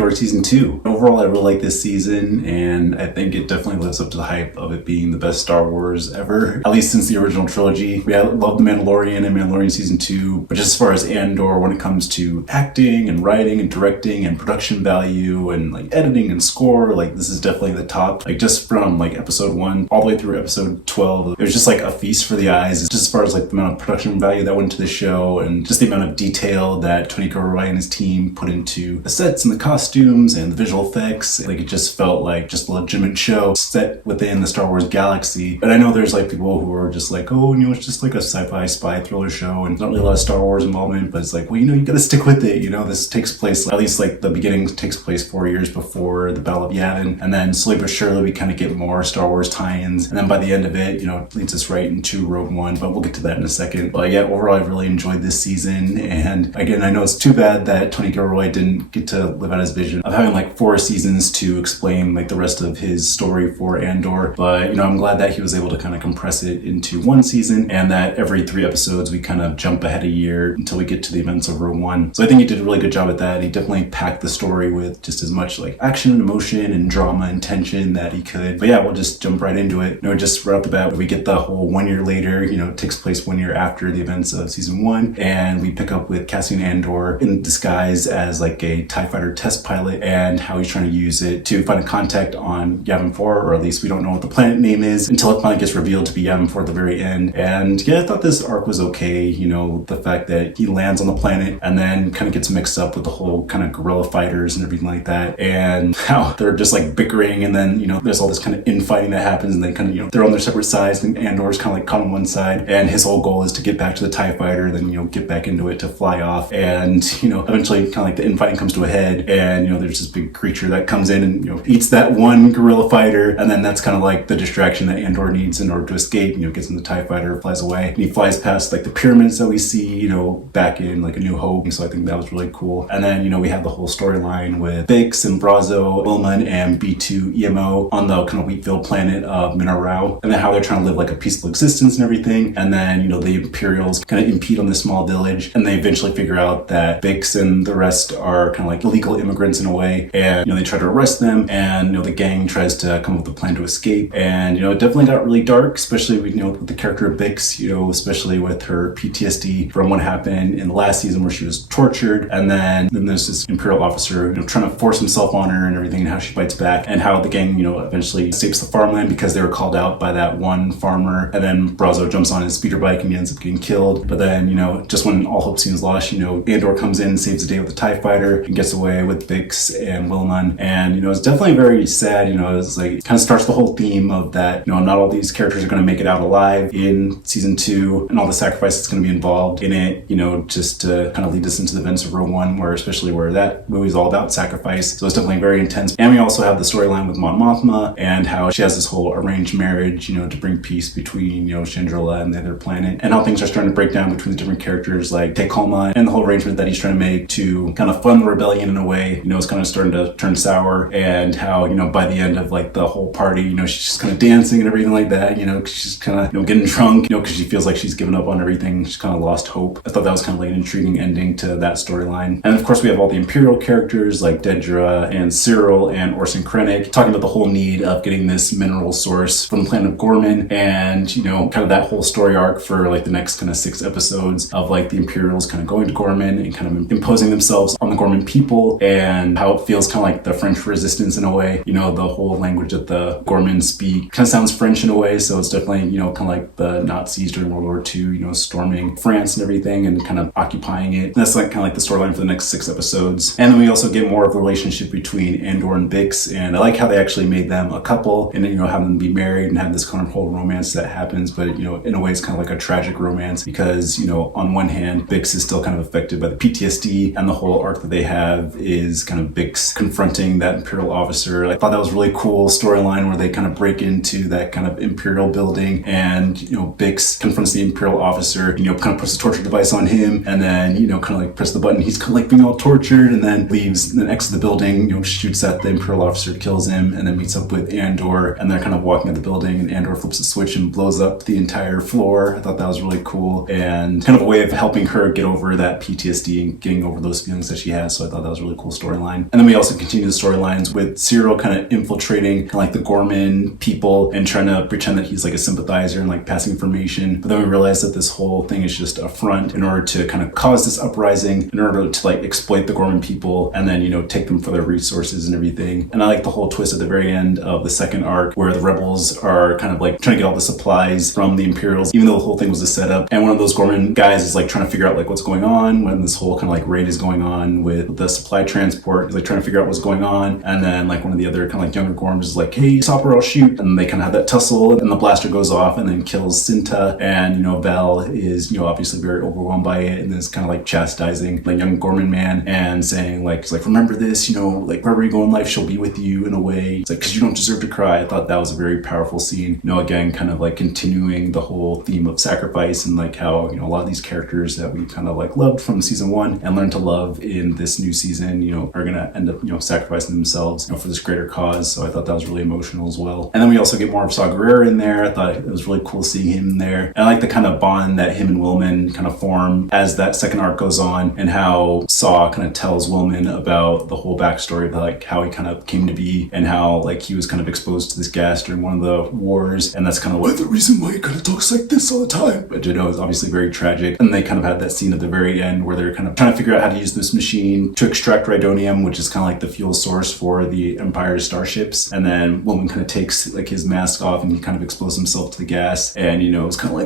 Andor Season 2. Overall, I really like this season, and I think it definitely lives up to the hype of it being the best Star Wars ever, at least since the original trilogy. We love The Mandalorian and Mandalorian Season 2, but just as far as Andor, when it comes to acting and writing and directing and production value and like editing and score, like this is definitely the top. Like just from like episode 1 all the way through episode 12, it was just like a feast for the eyes. It's just as far as like the amount of production value that went into the show and just the amount of detail that Tony Gilroy and his team put into the sets and the costumes and the visual effects. Like it just felt like just a legitimate show set within the Star Wars galaxy. And I know there's like people who are just like, oh, you know, it's just like a sci-fi spy thriller show and not really a lot of Star Wars involvement, but it's like, well, you know, you gotta stick with it. You know, this takes place, at least like the beginning takes place 4 years before the Battle of Yavin, and then slowly but surely we kind of get more Star Wars tie-ins, and then by the end of it, you know, it leads us right into Rogue One, but we'll get to that in a second. But yeah, overall I really enjoyed this season, and again, I know it's too bad that Tony Gilroy didn't get to live out his vision of having like 4 seasons to explain like the rest of his story for Andor, but you know, I'm glad that he was able to kind of compress it into 1 season, and that every 3 episodes we kind of jump ahead a year until we get to the events of Rogue One. So I think he did a really good job at that. He definitely packed the story with just as much like action and emotion and drama and tension that he could. But yeah, we'll just jump right into it. You know, just right off the bat, we get the whole 1 year later, you know, it takes place 1 year after the events of season 1, and we pick up with Cassian Andor in disguise as like a TIE fighter test pilot, and how he's trying to use it to find a contact on Yavin 4, or at least we don't know what the planet name is until it finally gets revealed to be Yavin 4 at the very end. And yeah, I thought this arc was okay. You know, the fact that he lands on the planet and then kind of gets mixed up with the whole kind of guerrilla fighters and everything like that, and how they're just like bickering, and then, you know, there's all this kind of infighting that happens, and then kind of, you know, they're on their separate sides, and Andor's kind of like caught on one side, and his whole goal is to get back to the TIE fighter, then, you know, get back into it to fly off, and, you know, eventually kind of like the infighting comes to a head, and, you know, there's this big creature that comes in and, you know, eats that one guerrilla fighter, and then that's kind of like the distraction that Andor needs in order to escape. You know, gets in the TIE fighter, flies away, and he flies past like the pyramids that we see, you know, back in like A New Hope. So I think that was really cool. And then, you know, we have the whole storyline with Bix and Brazo, Wilman, and B2 EMO on the kind of wheatfield planet of Minarau, and then how they're trying to live like a peaceful existence and everything. And then, you know, the Imperials kind of impede on this small village, and they eventually figure out that Bix and the rest are kind of like illegal immigrants in a way, and, you know, they try to arrest them, and, you know, the gang tries to come up with a plan to escape. And, you know, it definitely got really dark, especially with, you know, with the character of Bix, you know, especially with her PTSD from what happened in the last season where she was tortured, and then there's this Imperial officer, you know, trying to force himself on her and everything, and how she fights back, and how the gang, you know, eventually saves the farmland because they were called out by that one farmer, and then Brazo jumps on his speeder bike and he ends up getting killed. But then, you know, just when all hope seems lost, you know, Andor comes in, saves the day with the TIE fighter, and gets away with Bix and Wilman. And, you know, it's definitely very sad. You know, it's like, it kind of starts the whole theme of that, you know, not all these characters are going to make it out alive in season 2, and all the sacrifice that's going to be involved in it, you know, just to kind of lead us into the events of Rogue One, where especially where that movie is all about sacrifice. So it's definitely very intense. And we also have the storyline with Mon Mothma, and how she has this whole arranged marriage, you know, to bring peace between, you know, Chandrila and the other planet, and how things are starting to break down between the different characters like Tekoma, and the whole arrangement that he's trying to make to kind of fund the rebellion in a way, you know, is kind of starting to turn sour, and how, you know, by the end of like the whole party, you know, she's just kind of dancing and everything like that, you know, she's kind of, you know, getting drunk, you know, because she feels like she's given up on everything. She's kind of lost hope. I thought that was kind of like an intriguing ending to that storyline. And of course we have all the Imperial characters like Dedra and Cyril and Orson Krennic talking about the whole need of getting this mineral source from the planet of Gorman, and, you know, kind of that whole story arc for like the next kind of 6 episodes of like the Imperials kind of going to Gorman and kind of imposing themselves on the Gorman people, and how it feels kind of like the French resistance in a way. You know, the whole language that the Gorman speak kind of sounds French in a way, so it's definitely, you know, kind of like the Nazis during World War II, you know, storming France and everything and kind of occupying it. And that's like kind of like the storyline for the next 6 episodes. And then we also get more of a relationship between Andor and Bix, and I like how they actually made them a couple, and, you know, have them be married and have this kind of whole romance that happens. But, you know, in a way it's kind of like a tragic romance, because, you know, on one hand Bix is still kind of affected by the PTSD, and the whole arc that they have is kind of Bix confronting that Imperial officer. I thought that was a really cool storyline where they kind of break into that kind of Imperial building, and, you know, Bix confronts the Imperial officer, you know, kind of puts a torture device on him, and then, you know, kind of like press the button, he's kind of like being all tortured, and then leaves, and then exits the building, you know, shoots at the Imperial officer, kills him, and then meets up with Andor, and they're kind of walking at the building, and Andor flips a switch and blows up the entire floor. I thought that was really cool, and kind of a way of helping her get over that PTSD and getting over those feelings that she has. So I thought that was a really cool story. storyline. And then we also continue the storylines with Cyril kind of infiltrating kind of like the Gorman people and trying to pretend that he's like a sympathizer and like passing information. But then we realize that this whole thing is just a front in order to kind of cause this uprising, in order to like exploit the Gorman people and then, take them for their resources and everything. And I like the whole twist at the very end of the second arc where the rebels are kind of like trying to get all the supplies from the Imperials, even though the whole thing was a setup. And one of those Gorman guys is like trying to figure out like what's going on when this whole kind of like raid is going on with the supply transport. He's like trying to figure out what's going on. And then like one of the other kind of like younger Gormans is like, hey, stop or I'll shoot. And they kind of have that tussle and the blaster goes off and then kills Cinta. And, Vel is, obviously very overwhelmed by it and is kind of like chastising the young Gorman man and saying like, it's like, remember this, like wherever you go in life, she'll be with you in a way. It's like, cause you don't deserve to cry. I thought that was a very powerful scene, again, kind of like continuing the whole theme of sacrifice and like how, a lot of these characters that we kind of like loved from season one and learned to love in this new season, are going to end up, sacrificing themselves, for this greater cause. So I thought that was really emotional as well. And then we also get more of Saw Gerrera in there. I thought it was really cool seeing him there. And I like the kind of bond that him and Willman kind of form as that second arc goes on and how Saw kind of tells Willman about the whole backstory of like how he kind of came to be and how like he was kind of exposed to this gas during one of the wars. And that's kind of the reason why he kind of talks like this all the time. But is obviously very tragic. And they kind of had that scene at the very end where they're kind of trying to figure out how to use this machine to extract rhydonium, which is kind of like the fuel source for the Empire's starships. And then Willman kind of takes like his mask off and he kind of exposes himself to the gas. And, it's kind of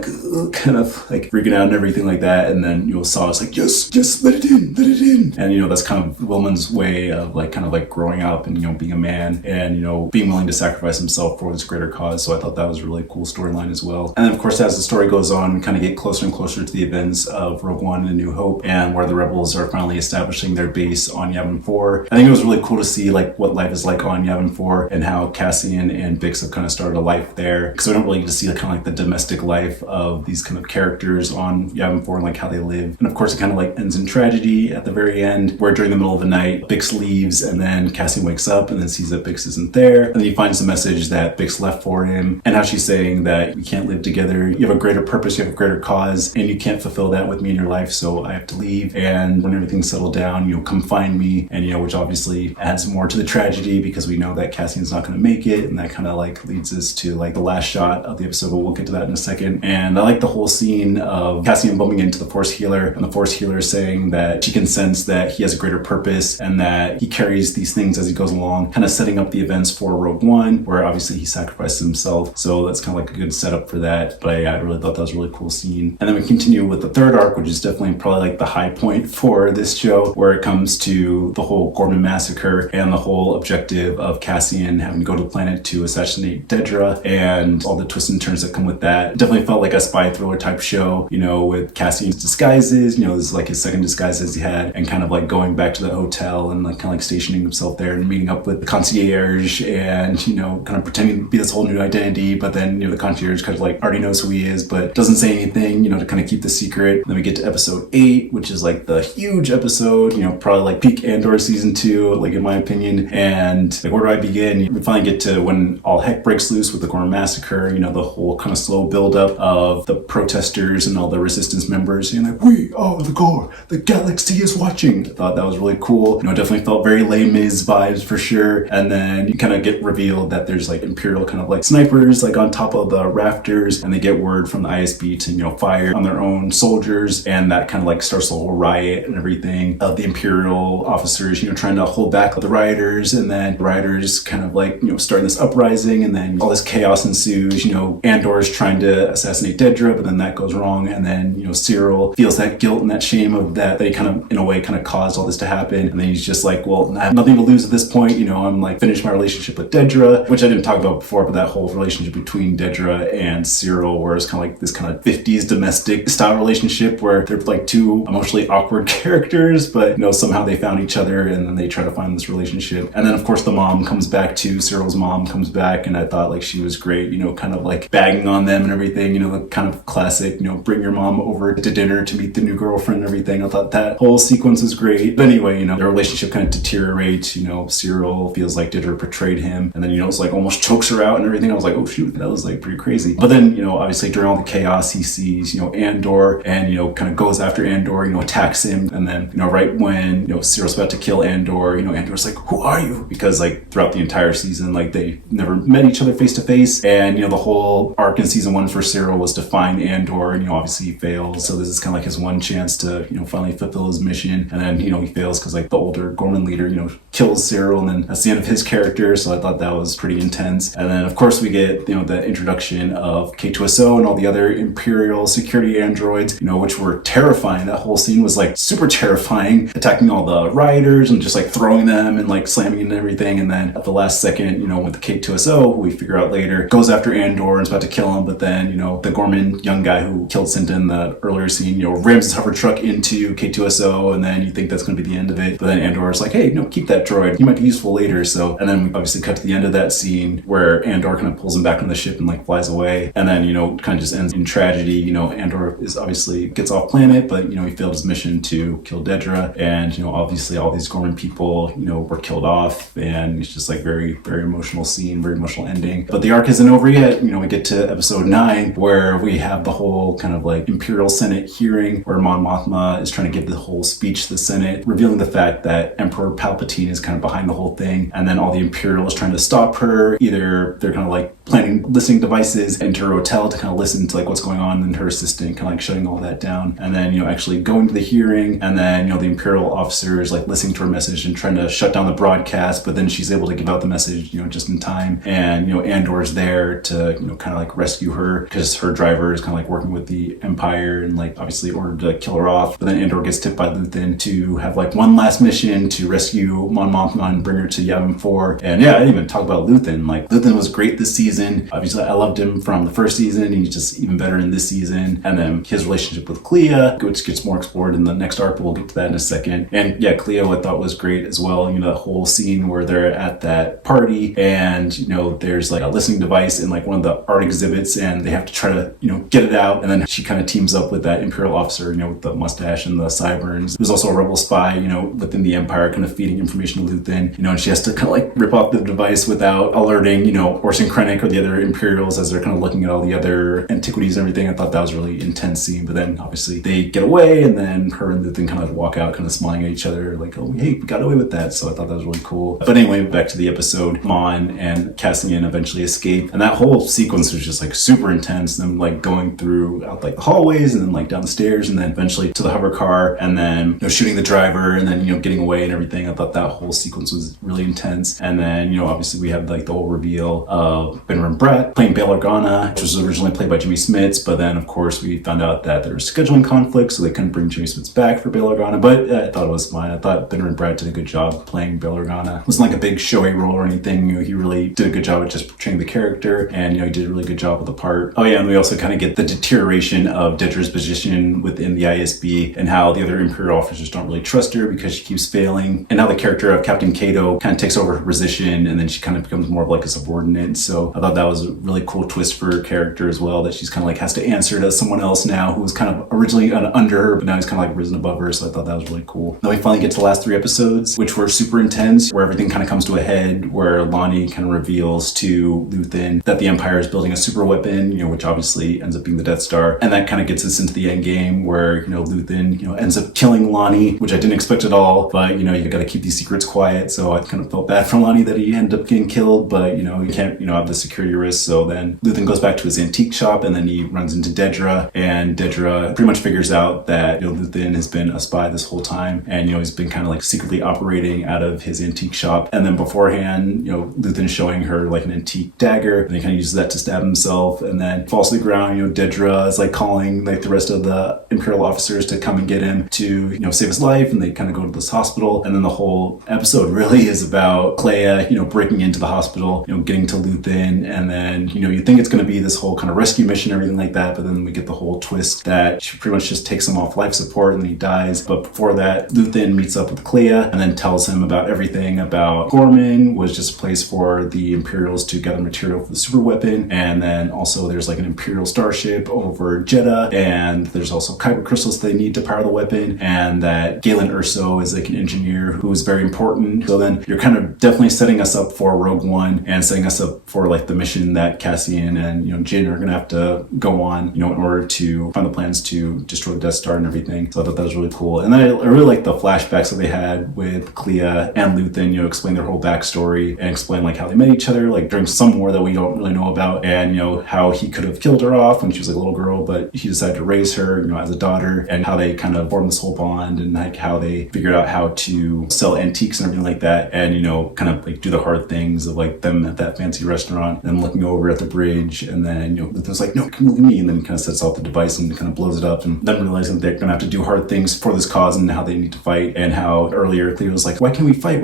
like, freaking out and everything like that. And then, Saw is like, yes, let it in. And, that's kind of Willman's way of like, kind of like growing up and, being a man and, being willing to sacrifice himself for this greater cause. So I thought that was a really cool storyline as well. And then of course, as the story goes on, we kind of get closer and closer to the events of Rogue One and A New Hope and where the rebels are finally establishing their base on Yavin 4. I think it was really cool to see like what life is like on Yavin 4 and how Cassian and Bix have kind of started a life there. Because we don't really get to see kind of like the domestic life of these kind of characters on Yavin 4 and like how they live. And of course, it kind of like ends in tragedy at the very end where during the middle of the night, Bix leaves and then Cassian wakes up and then sees that Bix isn't there. And then he finds the message that Bix left for him and how she's saying that we can't live together. You have a greater purpose, you have a greater cause, and you can't fulfill that with me in your life, so I have to leave. And when everything's settled down, come find me. And, which obviously adds more to the tragedy because we know that Cassian's not going to make it. And that kind of like leads us to like the last shot of the episode, but we'll get to that in a second. And I like the whole scene of Cassian bumping into the Force Healer and the Force Healer saying that she can sense that he has a greater purpose and that he carries these things as he goes along, kind of setting up the events for Rogue One, where obviously he sacrificed himself. So that's kind of like a good setup for that. But I really thought that was a really cool scene. And then we continue with the third arc, which is definitely probably like the high point for this show, where it comes to the whole Gorman massacre and the whole objective of Cassian having to go to the planet to assassinate Dedra and all the twists and turns that come with that. It definitely felt like a spy thriller type show, with Cassian's disguises, this is like his second disguise as he had, and kind of like going back to the hotel and like kind of like stationing himself there and meeting up with the concierge and, kind of pretending to be this whole new identity, but then, the concierge kind of like already knows who he is, but doesn't say anything, to kind of keep the secret. And then we get to episode 8, which is like the huge episode, probably like peak Andor season 2, like in my opinion. And like, where do I begin? We finally get to when all heck breaks loose with the Gorman massacre, the whole kind of slow buildup of the protesters and all the resistance members, like, we are the Gore, the galaxy is watching. I thought that was really cool. Definitely felt very Les Mis vibes for sure. And then you kind of get revealed that there's like Imperial kind of like snipers like on top of the rafters, and they get word from the ISB to, fire on their own soldiers, and that kind of like starts the whole riot and everything of the Imperial officers, trying to hold back the rioters, and then the rioters kind of like, starting this uprising, and then all this chaos ensues. Andor is trying to assassinate Dedra, but then that goes wrong, and then, Cyril feels that guilt and that shame of that he kind of, in a way, kind of caused all this to happen, and then he's just like, well, I have nothing to lose at this point, I'm like finished my relationship with Dedra, which I didn't talk about before, but that whole relationship between Dedra and Cyril, where it's kind of like this kind of 50s domestic style relationship where they're like two emotionally awkward characters, but somehow they found each other and then they try to find this relationship. And then of course the mom comes back too. Cyril's mom comes back, and I thought like she was great, kind of like bagging on them and everything, the kind of classic, bring your mom over to dinner to meet the new girlfriend and everything. I thought that whole sequence was great. But anyway, their relationship kind of deteriorates, Cyril feels like Dedra betrayed him, and then, it's like almost chokes her out and everything. I was like, oh shoot, that was like pretty crazy. But then, obviously during all the chaos, he sees, Andor and, kind of goes after Andor, attacks him. And then, right when, Cyril's about to to kill Andor, Andor's like, who are you? Because like throughout the entire season, like they never met each other face to face. And, the whole arc in season 1 for Cyril was to find Andor, and, obviously he fails. So this is kind of like his one chance to, finally fulfill his mission. And then, he fails because like the older Gorman leader, kills Cyril, and then that's the end of his character. So I thought that was pretty intense. And then of course we get, the introduction of K2SO and all the other Imperial security androids, which were terrifying. That whole scene was like super terrifying, attacking all the rioters and just like throwing them and like slamming and everything. And then at the last second, with the K2SO, who we figure out later, goes after Andor and is about to kill him. But then, the Gorman young guy who killed Cinta in the earlier scene, rams his hover truck into K2SO, and then you think that's going to be the end of it. But then Andor is like, hey, keep that droid. He might be useful later. So, and then we obviously cut to the end of that scene where Andor kind of pulls him back on the ship and like flies away. And then, kind of just ends in tragedy. Andor is obviously gets off planet, but, he failed his mission to kill Dedra. And, obviously all these Gorman people, were killed off. And it's just like very, very emotional scene, very emotional ending. But the arc isn't over yet. We get to episode 9 where we have the whole kind of like Imperial Senate hearing where Mon Mothma is trying to give the whole speech to the Senate, revealing the fact that Emperor Palpatine is kind of behind the whole thing. And then all the Imperials trying to stop her. Either they're kind of like planting listening devices into her hotel to kind of listen to like what's going on, and her assistant kind of like shutting all that down. And then, actually going to the hearing, and then, the Imperial officers like listening to her message and trying to shut down the broadcast, but then she's able to give out the message, just in time. And, Andor's there to, kind of like rescue her because her driver is kind of like working with the Empire and like obviously ordered to kill her off. But then Andor gets tipped by Luthen to have like one last mission to rescue Mon Mothma and bring her to Yavin 4. And yeah, I didn't even talk about Luthen. Like Luthen was great this season. Obviously I loved him from the first season. He's just even better in this season. And then his relationship with Clea, which gets more explored in the next arc, but we'll get to that in a second. And yeah, Clea I thought was great as well. That whole scene where they're at that party and, there's like a listening device in like one of the art exhibits and they have to try to, get it out. And then she kind of teams up with that Imperial officer, with the mustache and the sideburns. There's also a rebel spy, within the Empire kind of feeding information to Luthen, and she has to kind of like rip off the device without alerting, Orson Krennic or the other Imperials as they're kind of looking at all the other antiquities and everything. I thought that was a really intense scene, but then obviously they get away and then her and Luthen kind of walk out kind of smiling at each other like, oh, hey, we got away with that. So I thought that was really cool. But anyway, back to the episode. Mon and Cassian eventually escape, and that whole sequence was just like super intense. Them like going through out like the hallways and then like down the stairs and then eventually to the hover car and then shooting the driver and then getting away and everything. I thought that whole sequence was really intense. And then obviously we have like the whole reveal of Benjamin Bratt playing Bail Organa, which was originally played by Jimmy Smits, but then of course we found out that there was scheduling conflicts, so they couldn't bring Jimmy Smits back for Bail Organa. But I thought it was fine. I thought Benjamin Bratt did a good job playing Bail Organa. It wasn't like a big showy role or anything. He really did a good job at just portraying the character, and he did a really good job with the part. Oh yeah, and we also kind of get the deterioration of Dedra's position within the ISB and how the other Imperial officers don't really trust her because she keeps failing, and how the character of Captain Cato kind of takes over her position and then she kind of becomes more of like a subordinate. So I thought that was a really cool twist for her character as well, that she's kind of like has to answer to someone else now who was kind of originally under her, but now he's kind of like risen above her. So I thought that was really cool. Then we finally get to the last 3 episodes, which were super intense, where everything kind of comes to a head, where Lonnie kind of reveals to Luthen that the Empire is building a super weapon, which obviously ends up being the Death Star. And that kind of gets us into the end game where, Luthen, ends up killing Lonnie, which I didn't expect at all. But, you got to keep these secrets quiet. So I kind of felt bad for Lonnie that he ended up getting killed, but, you can't, have the security risk. So then Luthen goes back to his antique shop and then he runs into Dedra, and Dedra pretty much figures out that, Luthen has been a spy this whole time. And, he's been kind of like secretly operating out of his antique shop. And then beforehand, Luthen showing her like an antique dagger, and he kind of uses that to stab himself and then falls to the ground. Dedra is like calling like the rest of the Imperial officers to come and get him to, save his life, and they kind of go to this hospital. And then the whole episode really is about Clea, breaking into the hospital, getting to Luthen, and then, you think it's going to be this whole kind of rescue mission, everything like that, but then we get the whole twist that she pretty much just takes him off life support and then he dies. But before that, Luthen meets up with Clea and then tells him about everything about Gorman was just a place for the Imperials to gather material for the super weapon, and then also there's like an Imperial starship over Jeddah, and there's also kyber crystals they need to power the weapon, and that Galen Erso is like an engineer who is very important. So then you're kind of definitely setting us up for Rogue One and setting us up for like the mission that Cassian and Jyn are gonna have to go on, in order to find the plans to destroy the Death Star and everything. So I thought that was really cool. And then I really like the flashbacks that they had with Clea and Luthen, explain their whole backstory and explain like how they met each other, like during some war that we don't really know about, and how he could have killed her off when she was like a little girl, but he decided to raise her, as a daughter, and how they kind of formed this whole bond, and like how they figured out how to sell antiques and everything like that, and kind of like do the hard things of like them at that fancy restaurant and looking over at the bridge, and then Luthen's like, no, come with me, and then kind of sets off the device and kind of blows it up, and then realizing they're gonna have to do hard things for this cause and how they need to fight, and how earlier Clea was like, why can't we fight?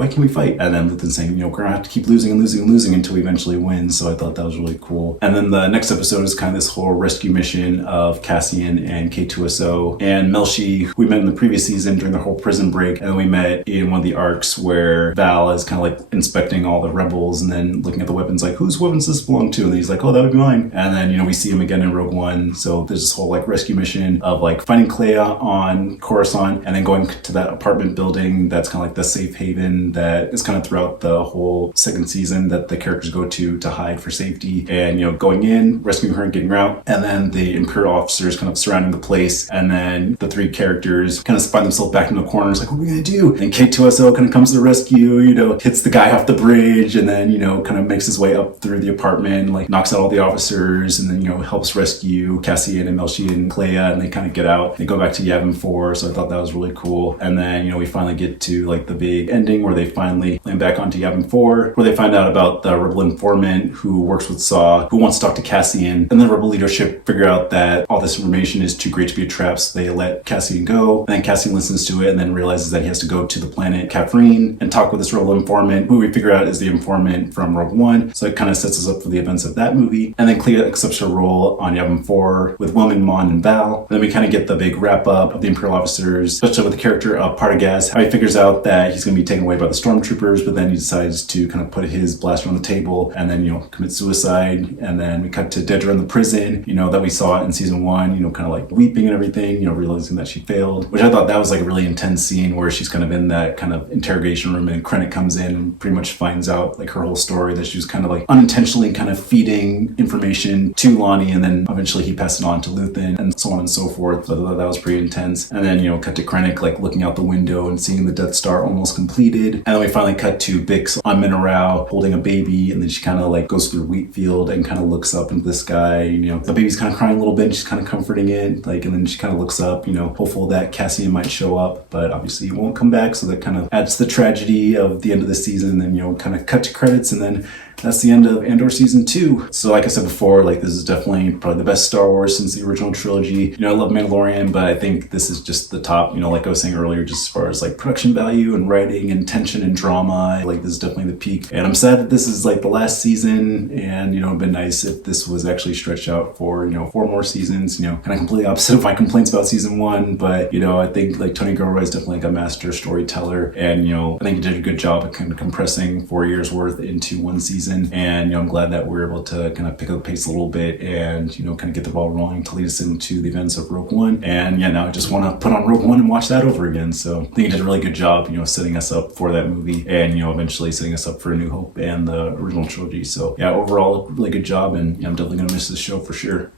And then Luthen saying, we're gonna have to keep losing and losing and losing until we eventually win. So I thought that was really cool. And then the next episode is kind of this whole rescue mission of Cassian and K2SO and Melshi, who we met in the previous season during the whole prison break, and then we met in one of the arcs where Val is kind of like inspecting all the rebels and then looking at the weapons like, whose weapons does this belong to? And he's like, oh, that would be mine. And then we see him again in Rogue One. So there's this whole like rescue mission of like finding Clea on Coruscant and then going to that apartment building that's kind of like the safe haven that is kind of throughout the whole second season that the characters go to hide for safety, and going in, rescuing her and getting her out, and then the Imperial officers kind of surrounding the place, and then the three characters kind of find themselves back in the corners like, what are we gonna do? And K2SO kind of comes to the rescue, hits the guy off the bridge, and then kind of makes his way up through the apartment, like knocks out all the officers, and then helps rescue Cassian and Melshi and Clea, and they kind of get out. They go back to Yavin 4, so I thought that was really cool. And then we finally get to like the big ending where they finally land back onto Yavin 4, where they find out about the rebel informant who works with Saw, who wants to talk to Cassian, and the rebel leadership figure out that all this information is too great to be a trap, so they let Cassian go, and then Cassian listens to it and then realizes that he has to go to the planet Kafrene and talk with this rebel informant, who we figure out is the informant from Rogue One, so it kind of sets us up for the events of that movie. And then Clea accepts her role on Yavin 4 with Wilman, Mon, and Val, and then we kind of get the big wrap up of the Imperial officers, especially with the character of Partagaz, how he figures out that he's going to be taken away by the stormtroopers, but then he decides to kind of put his blaster on the table and then commit suicide. And then we cut to Dedra in the prison, that we saw in season 1, kind of like weeping and everything, realizing that she failed, which I thought that was like a really intense scene where she's kind of in that kind of interrogation room, and Krennic comes in and pretty much finds out like her whole story, that she was kind of like unintentionally kind of feeding information to Lonnie, and then eventually he passed it on to Luthen, and so on and so forth. So I thought that was pretty intense. And then cut to Krennic like looking out the window and seeing the Death Star almost completed, and then we finally cut to Bix on Mineral holding a baby, and then she kind of like goes through the wheat field and kind of looks up into the sky. The baby's kind of crying a little bit, and she's kind of comforting it, like, and then she kind of looks up, hopeful that Cassian might show up, but obviously he won't come back, so that kind of adds to the tragedy of the end of the season. And then kind of cut to credits, and then that's the end of Andor season 2. So like I said before, like this is definitely probably the best Star Wars since the original trilogy. I love Mandalorian, but I think this is just the top, like I was saying earlier, just as far as like production value and writing and tension and drama, like this is definitely the peak. And I'm sad that this is like the last season, and it'd been nice if this was actually stretched out for 4 more seasons, kind of completely opposite of my complaints about season 1. But I think like Tony Gilroy is definitely like a master storyteller, and I think he did a good job of kind of compressing 4 years worth into one season. And I'm glad that we're able to kind of pick up the pace a little bit and kind of get the ball rolling to lead us into the events of Rogue One. And now I just want to put on Rogue One and watch that over again. So I think he did a really good job setting us up for that movie, and eventually setting us up for A New Hope and the original trilogy. So overall, really good job, and I'm definitely gonna miss this show for sure.